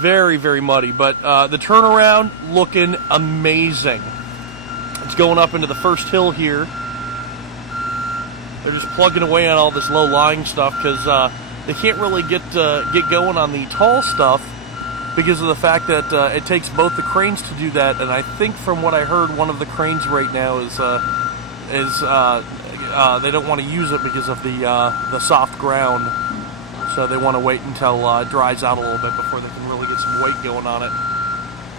Very, very muddy, but the turnaround looking amazing. It's going up into the first hill here. They're just plugging away on all this low-lying stuff because they can't really get going on the tall stuff because of the fact that it takes both the cranes to do that. And I think from what I heard, one of the cranes right now is they don't want to use it because of the soft ground. So they want to wait until it dries out a little bit before they can really get some weight going on it.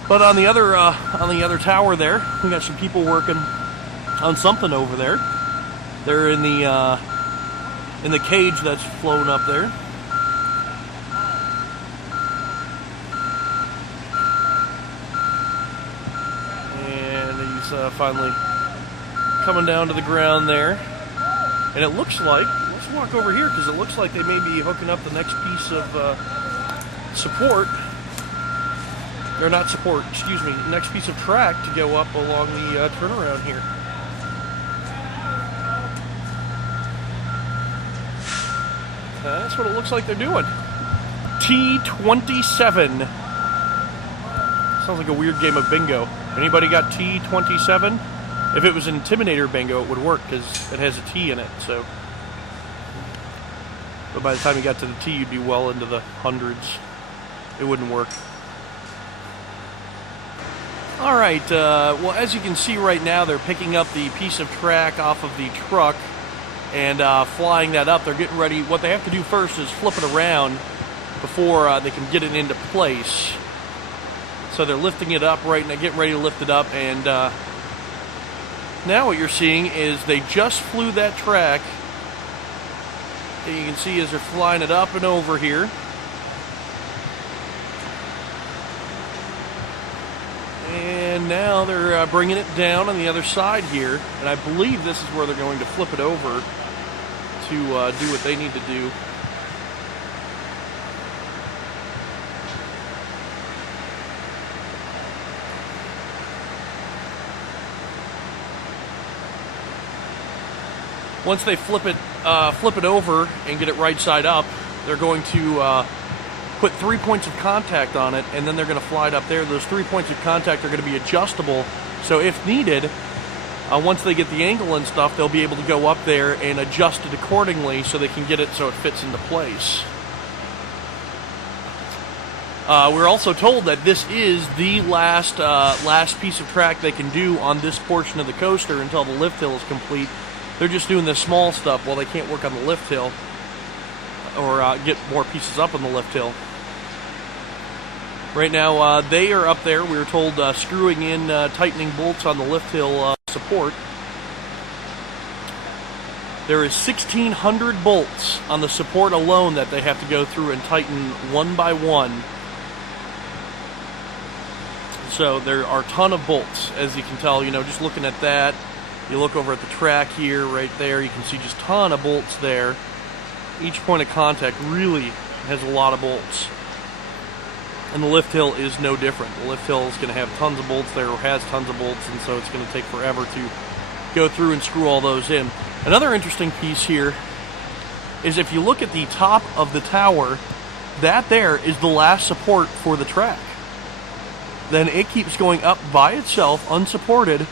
But on the other tower there, we got some people working on something over there. They're in the cage that's flown up there. And he's finally coming down to the ground there. And it looks like, let's walk over here because it looks like they may be hooking up the next piece of support. Or not support, excuse me, next piece of track to go up along the turnaround here. That's what it looks like they're doing. T27. Sounds like a weird game of bingo. Anybody got T27? If it was an Intimidator bingo, it would work because it has a T in it. So, but by the time you got to the T, you'd be well into the hundreds. It wouldn't work. All right. Well, as you can see right now, they're picking up the piece of track off of the truck and flying that up. They're getting ready. What they have to do first is flip it around before they can get it into place. So they're lifting it up right now, getting ready to lift it up, and now what you're seeing is they just flew that track. And you can see as they're flying it up and over here. And now they're bringing it down on the other side here. And I believe this is where they're going to flip it over to do what they need to do. Once they flip it over and get it right side up, they're going to put 3 points of contact on it, and then they're going to fly it up there. Those 3 points of contact are going to be adjustable, so if needed, once they get the angle and stuff, they'll be able to go up there and adjust it accordingly so they can get it so it fits into place. We're also told that this is the last piece of track they can do on this portion of the coaster until the lift hill is complete. They're just doing the small stuff while they can't work on the lift hill or get more pieces up on the lift hill. Right now, they are up there, we were told, screwing in tightening bolts on the lift hill support. There is 1,600 bolts on the support alone that they have to go through and tighten one by one. So there are a ton of bolts, as you can tell, just looking at that. You look over at the track here, right there, you can see just a ton of bolts there. Each point of contact really has a lot of bolts. And the lift hill is no different. The lift hill is going to have tons of bolts there, or has tons of bolts, and so it's going to take forever to go through and screw all those in. Another interesting piece here is if you look at the top of the tower, that there is the last support for the track. Then it keeps going up by itself, unsupported,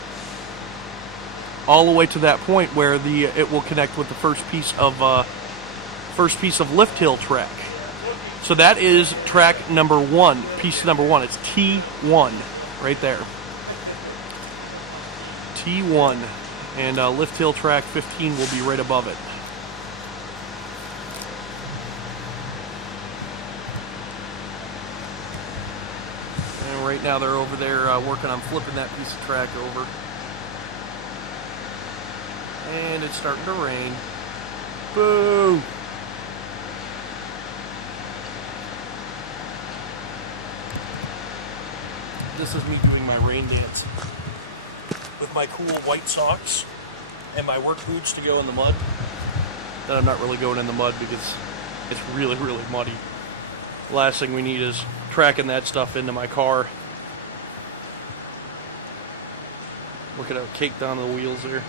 all the way to that point where it will connect with the first piece of lift hill track. So that is track number one, piece number one. It's T1 right there. T1, and lift hill track 15 will be right above it. And right now they're over there working on flipping that piece of track over. And it's starting to rain. Boo! This is me doing my rain dance with my cool white socks and my work boots to go in the mud. Then I'm not really going in the mud because it's really, really muddy. The last thing we need is tracking that stuff into my car. Look at how caked on the wheels there.